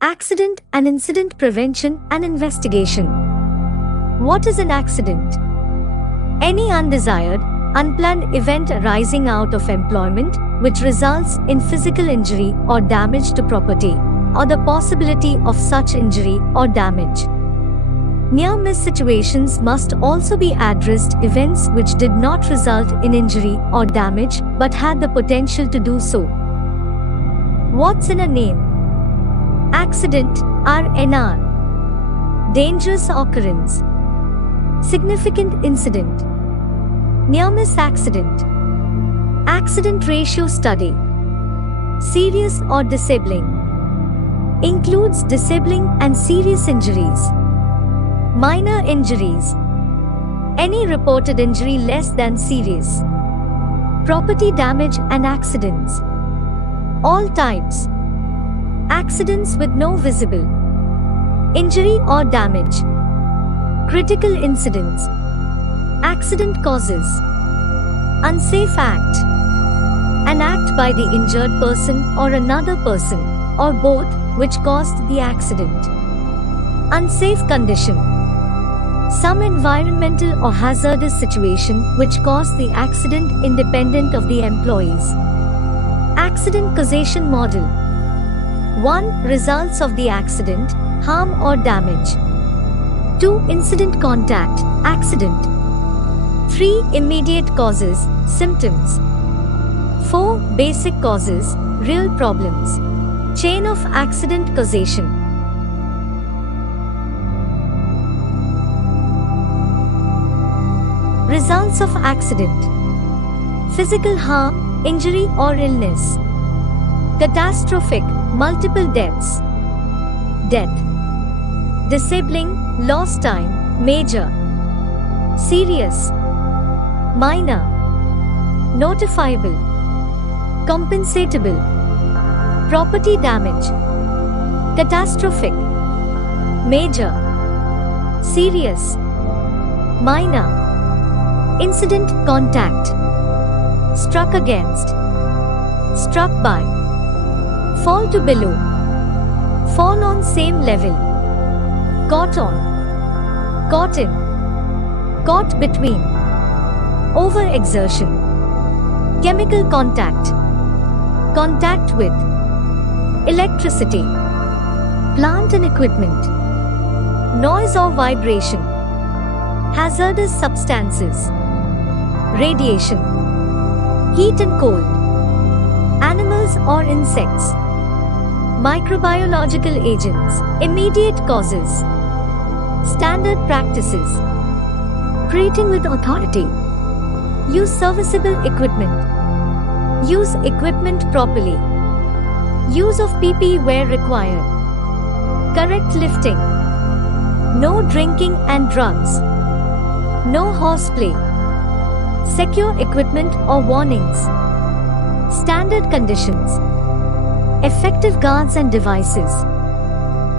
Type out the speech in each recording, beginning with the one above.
Accident and Incident Prevention and Investigation. What is an accident? Any undesired, unplanned event arising out of employment which results in physical injury or damage to property, or the possibility of such injury or damage. Near-miss situations must also be addressed events which did not result in injury or damage but had the potential to do so. What's in a name? Accident, RNR. Dangerous occurrence. Significant incident. Near-miss accident. Accident ratio study. Serious or disabling. Includes disabling and serious injuries. Minor injuries. Any reported injury less than serious. Property damage and accidents. All types. Accidents with no visible injury or damage. Critical incidents. Accident causes. Unsafe act. An act by the injured person or another person, or both, which caused the accident. Unsafe condition. Some environmental or hazardous situation which caused the accident independent of the employees. Accident causation model. 1. Results of the accident, harm or damage. 2. Incident contact, accident. 3. Immediate causes, symptoms. 4. Basic causes, real problems. Chain of accident causation. Results of accident. Physical harm, injury or illness. Catastrophic, multiple deaths. Death. Disabling, lost time, major. Serious. Minor. Notifiable. Compensatable. Property damage. Catastrophic. Major. Serious. Minor. Incident contact. Struck against. Struck by. Fall to below. Fall on same level. Caught on. Caught in. Caught between. Overexertion. Chemical contact. Contact with. Electricity. Plant and equipment. Noise or vibration. Hazardous substances. Radiation. Heat and cold. Animals or insects. Microbiological agents. Immediate causes. Standard practices. Creating with authority. Use serviceable equipment. Use equipment properly. Use of PPE where required. Correct lifting. No drinking and drugs. No horseplay. Secure equipment or warnings. Standard conditions. Effective guards and devices.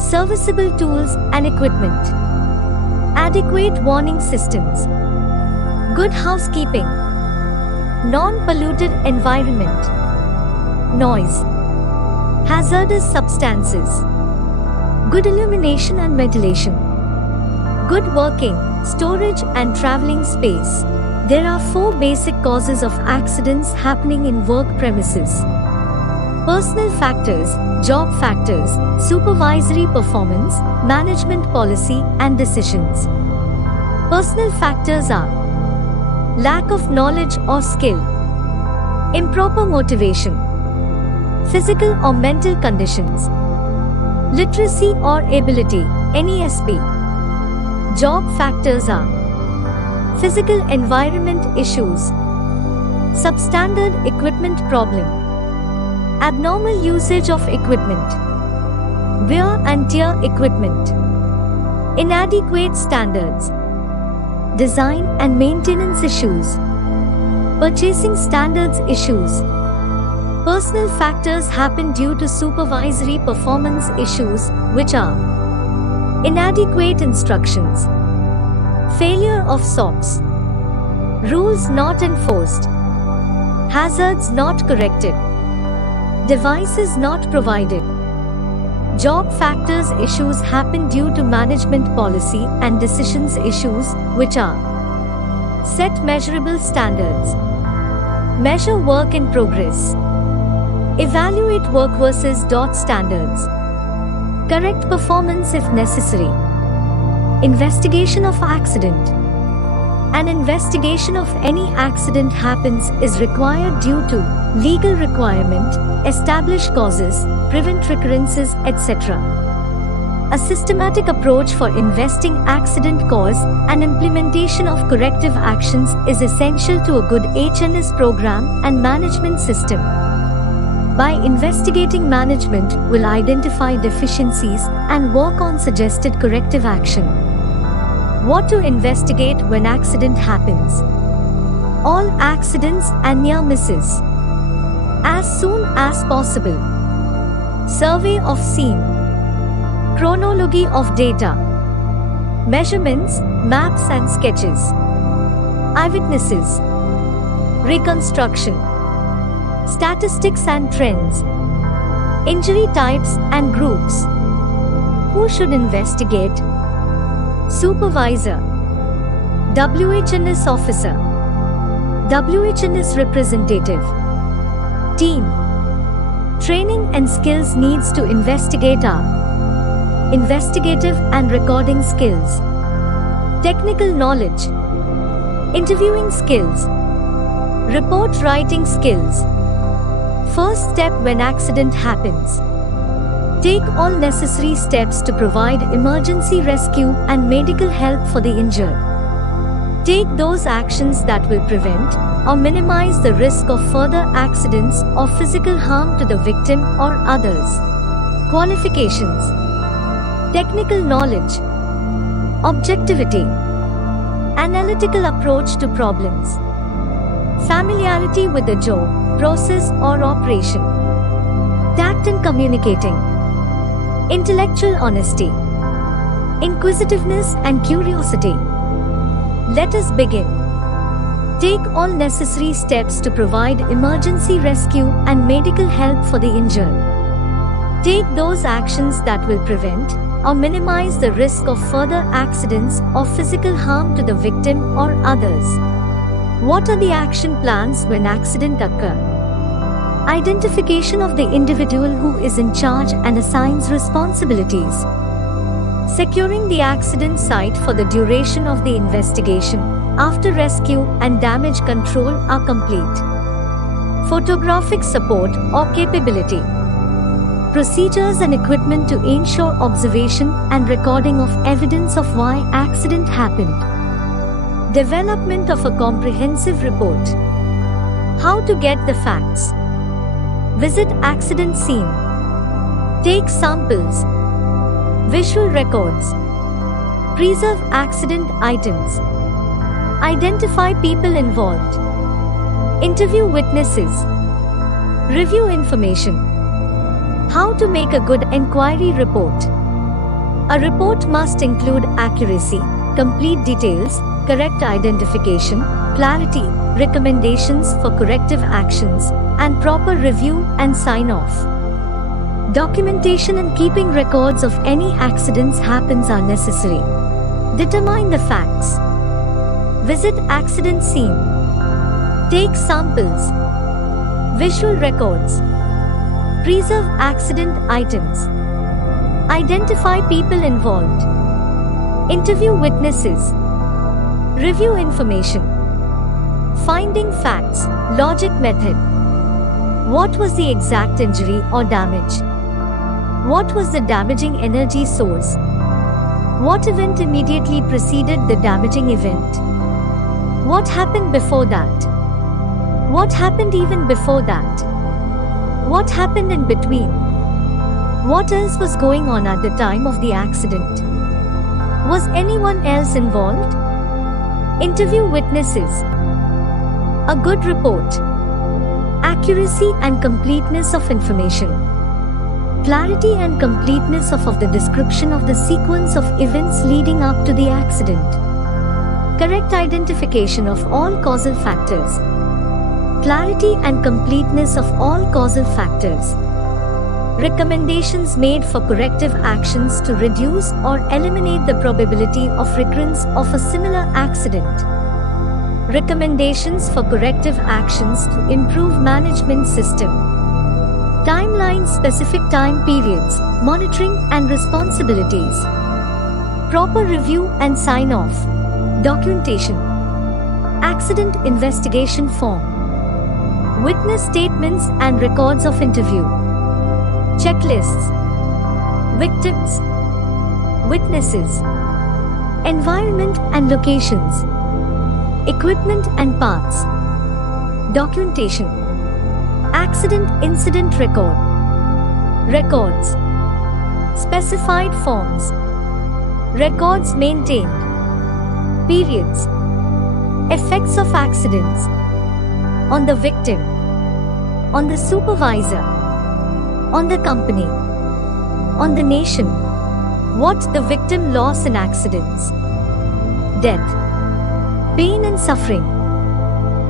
Serviceable tools and equipment. Adequate warning systems. Good housekeeping. Non-polluted environment. Noise. Hazardous substances. Good illumination and ventilation. Good working, storage and traveling space. There are 4 basic causes of accidents happening in work premises. Personal factors, job factors, supervisory performance, management policy and decisions. Personal factors are lack of knowledge or skill, improper motivation, physical or mental conditions, literacy or ability, NESP. Job factors are physical environment issues, substandard equipment problem, abnormal usage of equipment, wear and tear equipment, inadequate standards, design and maintenance issues, purchasing standards issues. Personal factors happen due to supervisory performance issues, which are inadequate instructions, failure of SOPs, rules not enforced, hazards not corrected, devices not provided, Job factors issues happen due to management policy and decisions issues, which are: set measurable standards, measure work in progress, evaluate work versus standards, correct performance if necessary. Investigation of accident. An investigation of any accident happens is required due to legal requirement, establish causes, prevent recurrences, etc. A systematic approach for investigating accident cause and implementation of corrective actions is essential to a good HNS program and management system. By investigating, management will identify deficiencies and work on suggested corrective action. What to investigate when accident happens? All accidents and near misses. As soon as possible. Survey of scene. Chronology of data. Measurements, maps and sketches. Eyewitnesses. Reconstruction. Statistics and trends. Injury types and groups. Who should investigate? Supervisor. WHNS officer. WHNS representative. Team. Training and skills needs to investigate are: investigative and recording skills, technical knowledge, interviewing skills, report writing skills. First step when accident happens. Take all necessary steps to provide emergency rescue and medical help for the injured. Take those actions that will prevent or minimize the risk of further accidents or physical harm to the victim or others. Qualifications. Technical knowledge, objectivity, analytical approach to problems, familiarity with the job, process or operation, tact in communicating, intellectual honesty, inquisitiveness and curiosity. Let us begin. Take all necessary steps to provide emergency rescue and medical help for the injured. Take those actions that will prevent or minimize the risk of further accidents or physical harm to the victim or others. What are the action plans when accident occur? Identification of the individual who is in charge and assigns responsibilities. Securing the accident site for the duration of the investigation after rescue and damage control are complete. Photographic support or capability. Procedures and equipment to ensure observation and recording of evidence of why accident happened. Development of a comprehensive report. How to get the facts. Visit accident scene. Take samples. Visual records. Preserve accident items. Identify people involved. Interview witnesses. Review information. How to make a good inquiry report. A report must include accuracy, complete details, correct identification, clarity, recommendations for corrective actions, and proper review and sign-off. Documentation and keeping records of any accidents happens are necessary. Determine the facts. Visit accident scene. Take samples. Visual records. Preserve accident items. Identify people involved. Interview witnesses. Review information. Finding facts. Logic method. What was the exact injury or damage? What was the damaging energy source? What event immediately preceded the damaging event? What happened before that? What happened even before that? What happened in between? What else was going on at the time of the accident? Was anyone else involved? Interview witnesses. A good report. Accuracy and completeness of information. Clarity and completeness of the description of the sequence of events leading up to the accident. Correct identification of all causal factors. Clarity and completeness of all causal factors. Recommendations made for corrective actions to reduce or eliminate the probability of recurrence of a similar accident. Recommendations for corrective actions to improve management system. Timelines, specific time periods, monitoring and responsibilities. Proper review and sign-off. Documentation. Accident investigation form. Witness statements and records of interview. Checklists. Victims. Witnesses. Environment and locations. Equipment and parts. Documentation. Accident incident record. Records. Specified forms. Records maintained. Periods. Effects of accidents. On the victim. On the supervisor. On the company. On the nation. What the victim loss in accidents. Death. Pain and suffering.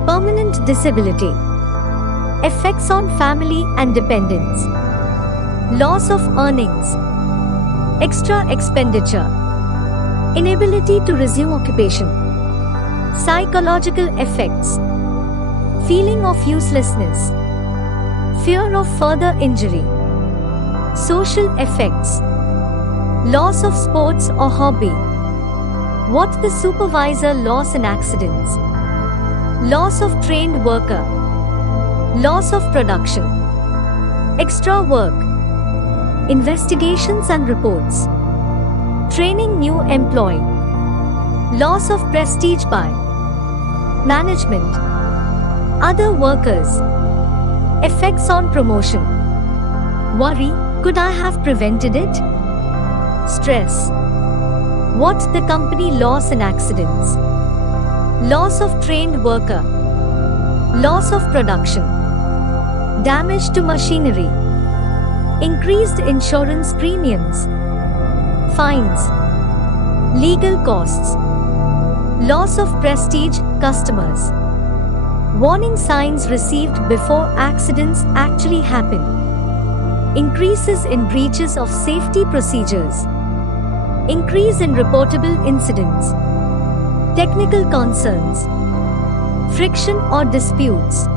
Permanent disability. Effects on family and dependents. Loss of earnings. Extra expenditure. Inability to resume occupation. Psychological effects. Feeling of uselessness. Fear of further injury. Social effects. Loss of sports or hobby. What the supervisor loss in accidents. Loss of trained worker. Loss of production. Extra work. Investigations and reports. Training new employee. Loss of prestige by management. Other workers. Effects on promotion. Worry, could I have prevented it? Stress. What the company loss in accidents. Loss of trained worker. Loss of production. Damage to machinery. Increased insurance premiums. Fines. Legal costs. Loss of prestige, customers. Warning signs received before accidents actually happen. Increases in breaches of safety procedures. Increase in reportable incidents. Technical concerns. Friction or disputes.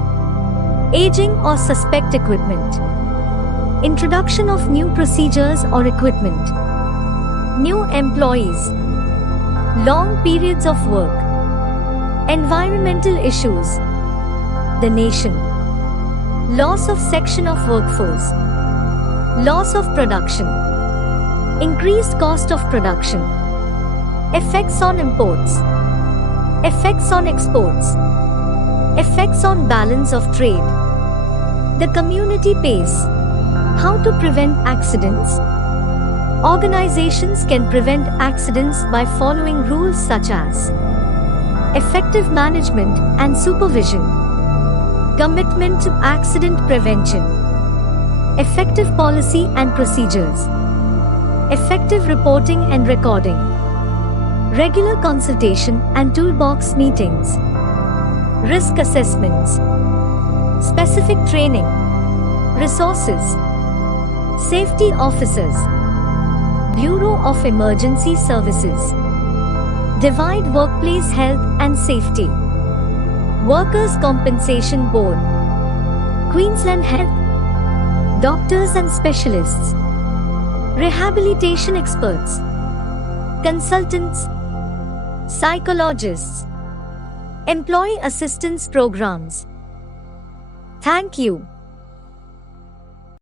Aging or suspect equipment. Introduction of new procedures or equipment. New employees. Long periods of work. Environmental issues. The nation. Loss of section of workforce. Loss of production. Increased cost of production. Effects on imports. Effects on exports. Effects on balance of trade. The community pays. How to prevent accidents? Organizations can prevent accidents by following rules such as effective management and supervision, commitment to accident prevention, effective policy and procedures, effective reporting and recording, regular consultation and toolbox meetings, risk assessments, specific training, resources, safety officers, Bureau of Emergency Services, Divide Workplace Health and Safety, Workers' Compensation Board, Queensland Health, doctors and specialists, rehabilitation experts, consultants, psychologists, employee assistance programs. Thank you.